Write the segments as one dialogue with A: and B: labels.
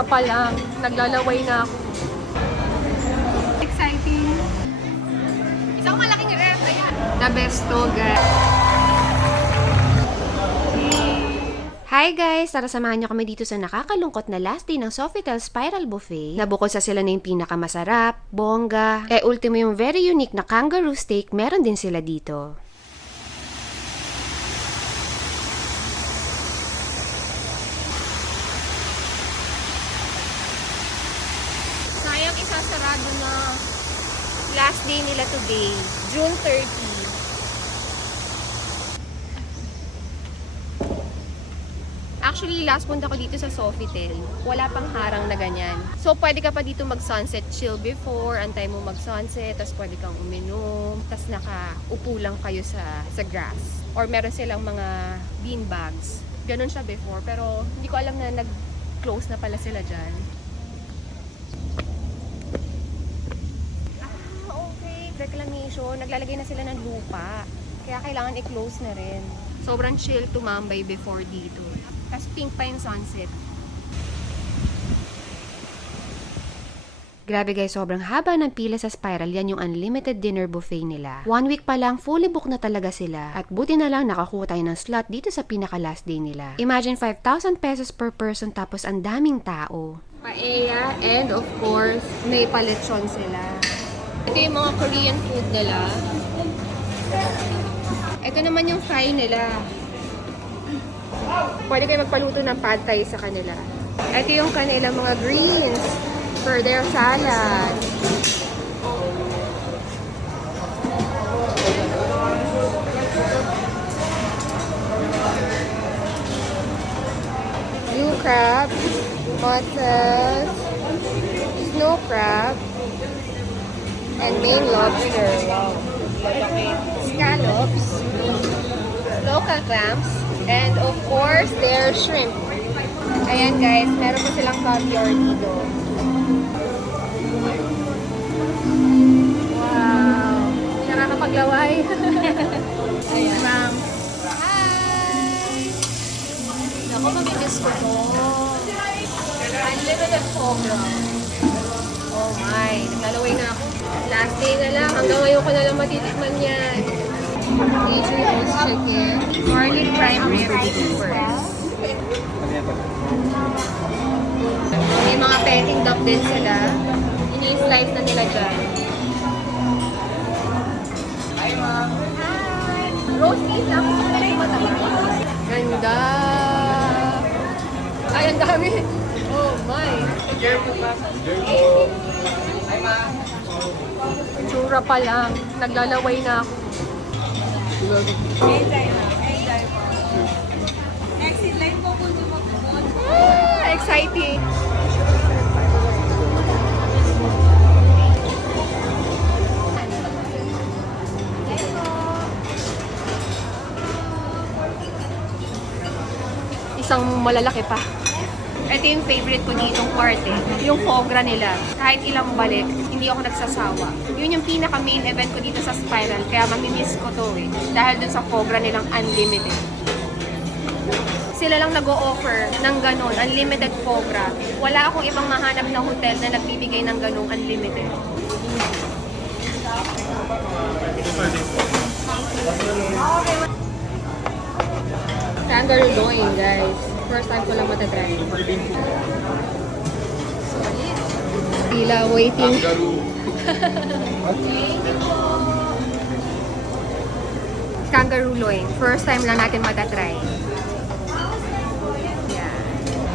A: Tsura pa lang. Naglalaway na ako. Exciting. Isang malaking ref. Ayan. The best to, guys.
B: Hi guys! Tara samahan niyo kami dito sa nakakalungkot na last day ng Sofitel Spiral Buffet. Nabukod sa sila na yung pinakamasarap, bongga, eh ultimo yung very unique na kangaroo steak, meron din sila dito.
A: Last day nila today. June 30. Actually, last punta ko dito sa Sofitel. Wala pang harang na ganyan. So, pwede ka pa dito mag-sunset chill before, antay mo mag-sunset, tapos pwede kang uminom, tapos nakaupo lang kayo sa, sa grass. Or meron silang mga bean bags. Ganon siya before, pero hindi ko alam na nag-close na pala sila dyan. Ah, okay. Reclamation. Naglalagay na sila ng lupa. Kaya kailangan i-close na rin. Sobrang chill tumambay before dito. Tapos pink pa yung sunset.
B: Grabe guys, sobrang haba ng pila sa Spiral. Yan yung unlimited dinner buffet nila. One week pa lang, fully book na talaga sila. At buti na lang nakakuha tayo ng slot dito sa pinaka last day nila. Imagine 5,000 pesos per person tapos ang daming tao.
A: Paella and of course, may palechon sila. Ito yung mga Korean food nila. Ito naman yung fry nila. Pwede kayo magpaluto ng pad thai sa kanila. Ito yung kanilang mga greens for their salad. Blue crab, mozzas, snow crab, and Maine lobster. Wow. Scallops, local clams, and of course, their shrimp. Ayan guys, meron pa silang caviar dito. Wow! Nakakapaglaway. Ayan, ma'am. Hi! Ako, mamimiss ko to. Unlimited Cobra. Oh my, naglalaway na ako. Last day na lang, hanggang ngayon ko na lang matitikman yan. Asian roast chicken. Garlic prime rib first. May mga petting duck din sila. Ini-slice na nila dyan. Hi, ma'am. Hi! Roast beef lang. Gusto ko yung. Ganda! Ay, ang dami! Oh my! Tsura pa lang. Naglalaway na ako.
C: Exit line po tumakbon.
A: Ah, exciting! Isang malalaki pa. Ito yung favorite ko ditong part eh. Yung fogra nila. Kahit ilang balik, hindi ako nagsasawa. Yun yung pinaka main event ko dito sa Spiral. Kaya mamimiss ko to eh. Dahil dun sa fogra nilang unlimited sila lang nag-o-offer ng ganun, unlimited fogra. Wala akong ibang mahanap na hotel na nagbibigay ng ganung unlimited. Kangaroo loin, guys. First time ko lang matatry. Solid. Tila waiting. Kangaroo loin. First time lang natin matatry. Yan.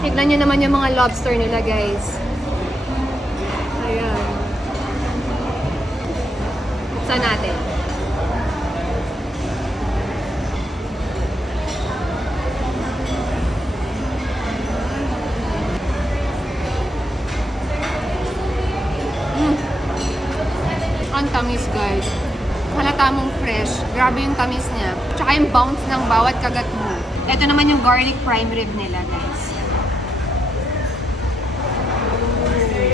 A: Tignan nyo naman yung mga lobster nila, guys. Ayan. Buksan natin. yung bawat kagat mo. Ito naman yung garlic prime rib nila, guys.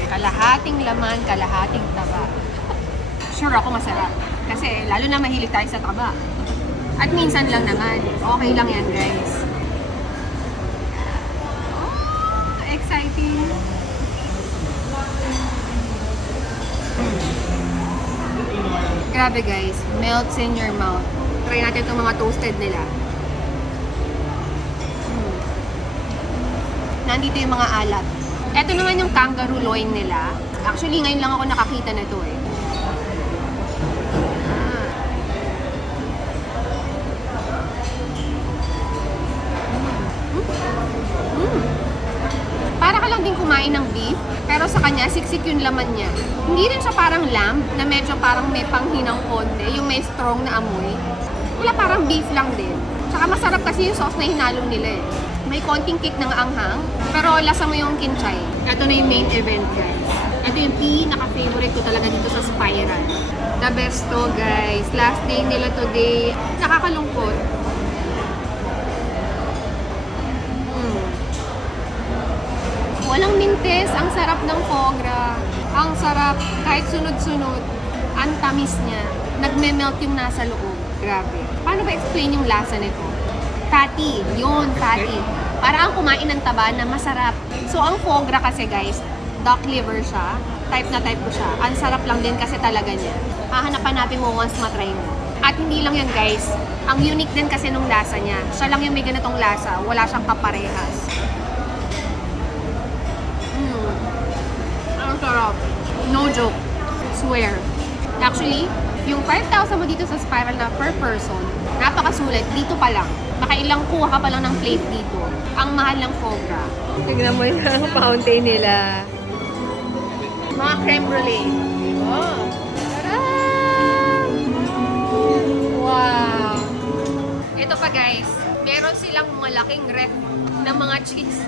A: Kalahating laman, kalahating taba. Sure ako masarap. Kasi lalo na mahilig tayo sa taba. At minsan lang naman. Okay lang yan, guys. Oh, exciting. Grabe guys, melts in your mouth. Try natin itong mga toasted nila. Mm. Nandito yung mga alat. Ito naman yung kangaroo loin nila. Actually, ngayon lang ako nakakita na ito eh. Ah. Mm. Lang din kumain ng beef, pero sa kanya, siksik yung laman niya. Hindi rin siya parang lamb, na medyo parang may panghinang konti, yung may strong na amoy. Wala parang beef lang din. Tsaka masarap kasi yung sauce na hinalo nila eh. May konting kick ng anghang, pero lasa mo yung kinchay. Ito na yung main event, guys. Ito yung pinaka-favorite ko talaga dito sa Spiral. The best to, guys. Last day nila today. Nakakalungkot. Mm. Walang mintes. Ang sarap ng foie. Ang sarap. Kahit sunod-sunod. Ang tamis niya. Nagme-melt yung nasa loob. Grabe. Paano ba explain yung lasa nito? Fatty. Yun, fatty. Para ang kumain ng taba na masarap. So, ang foie gras kasi guys, duck liver siya. Type na type ko siya. Ang sarap lang din kasi talaga niya. Hahanapan natin mo once matry mo. At hindi lang yan guys. Ang unique din kasi nung lasa niya. Siya lang yung may ganitong lasa. Wala siyang kaparehas. Mm. Ang sarap. No joke. Swear. Actually, yung 5,000 mo dito sa spiral na per person, napakasulit. Dito pa lang. Makailang kuha ka pa lang ng plate dito. Ang mahal ng foie gras. Tignan mo yung fountain nila. Mga creme brulee. Oh. Wow! Ito pa guys, meron silang malaking ref ng mga cheese.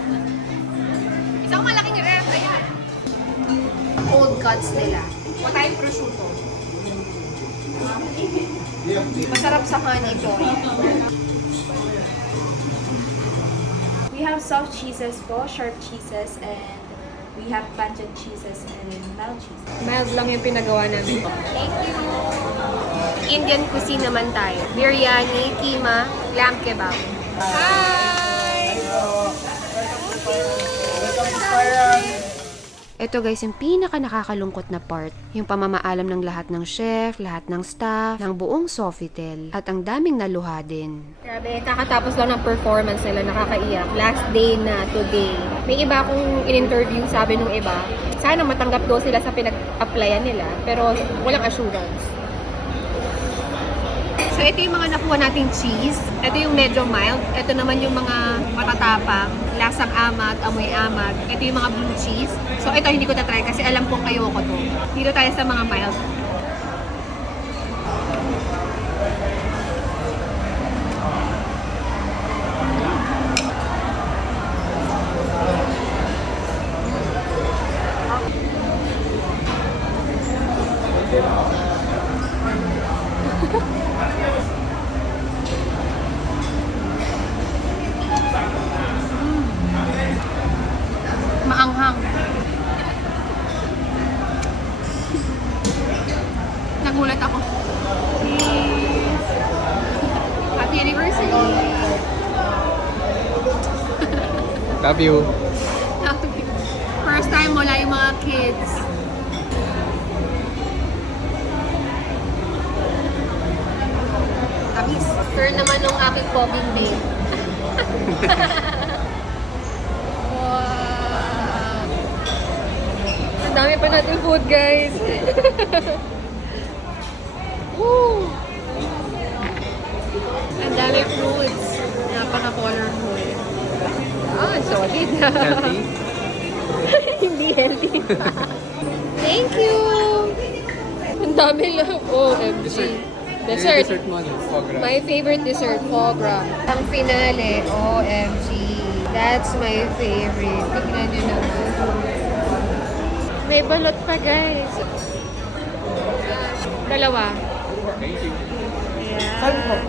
A: Isang malaking ref, ayan. Cold cuts nila. What tayong prosciutto. Masarap sa honey to.
C: We have soft cheeses po, sharp cheeses, and we have pancit cheeses and mild cheeses.
A: Mild lang yung pinagawa namin. Thank you! Indian cuisine naman tayo. Biryani, kima, lamb kebab. Hi!
B: Ito guys, yung pinaka nakakalungkot na part, yung pamamaalam ng lahat ng chef, lahat ng staff, ng buong Sofitel, at ang daming naluha din.
A: Grabe, kakatapos lang ng performance nila, nakakaiyak. Last day na today. May iba akong in-interview, sabi nung iba, sana matanggap daw sila sa pinag-applyan nila, pero walang assurance. So, ito yung mga nakuha nating cheese. Ito yung medyo mild. Ito naman yung mga matatapang. Lasang amag, amoy amag. Ito yung mga blue cheese. So, ito hindi ko na-try kasi alam kong kayo ko to. Dito tayo sa mga mild.
D: Love you.
A: First time wala yung mga kids. Tamis. Turn naman nung aking popping babe. wow! Ang dami pa natin food, guys. Woo! Ang dami fruits. Napaka-colorful. Ah, solid.
D: Healthy.
A: Hindi healthy. Thank you! Ang dami lang. OMG.
D: Dessert.
A: Dessert.
D: Dessert mo, ano? Foie gras.
A: My favorite dessert, foie gras. Ang finale, OMG. That's my favorite. Tignan nyo naman. May balot pa, guys. Dalawa.
D: Thank you.
A: Ayan.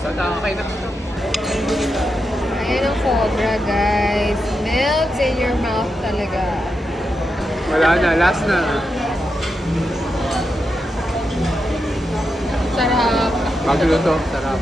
D: So, nakakay na.
A: Ayan ang gras, guys. Melts in your mouth talaga.
D: Wala na, last na.
A: Sarap.
D: Bago luto, sarap.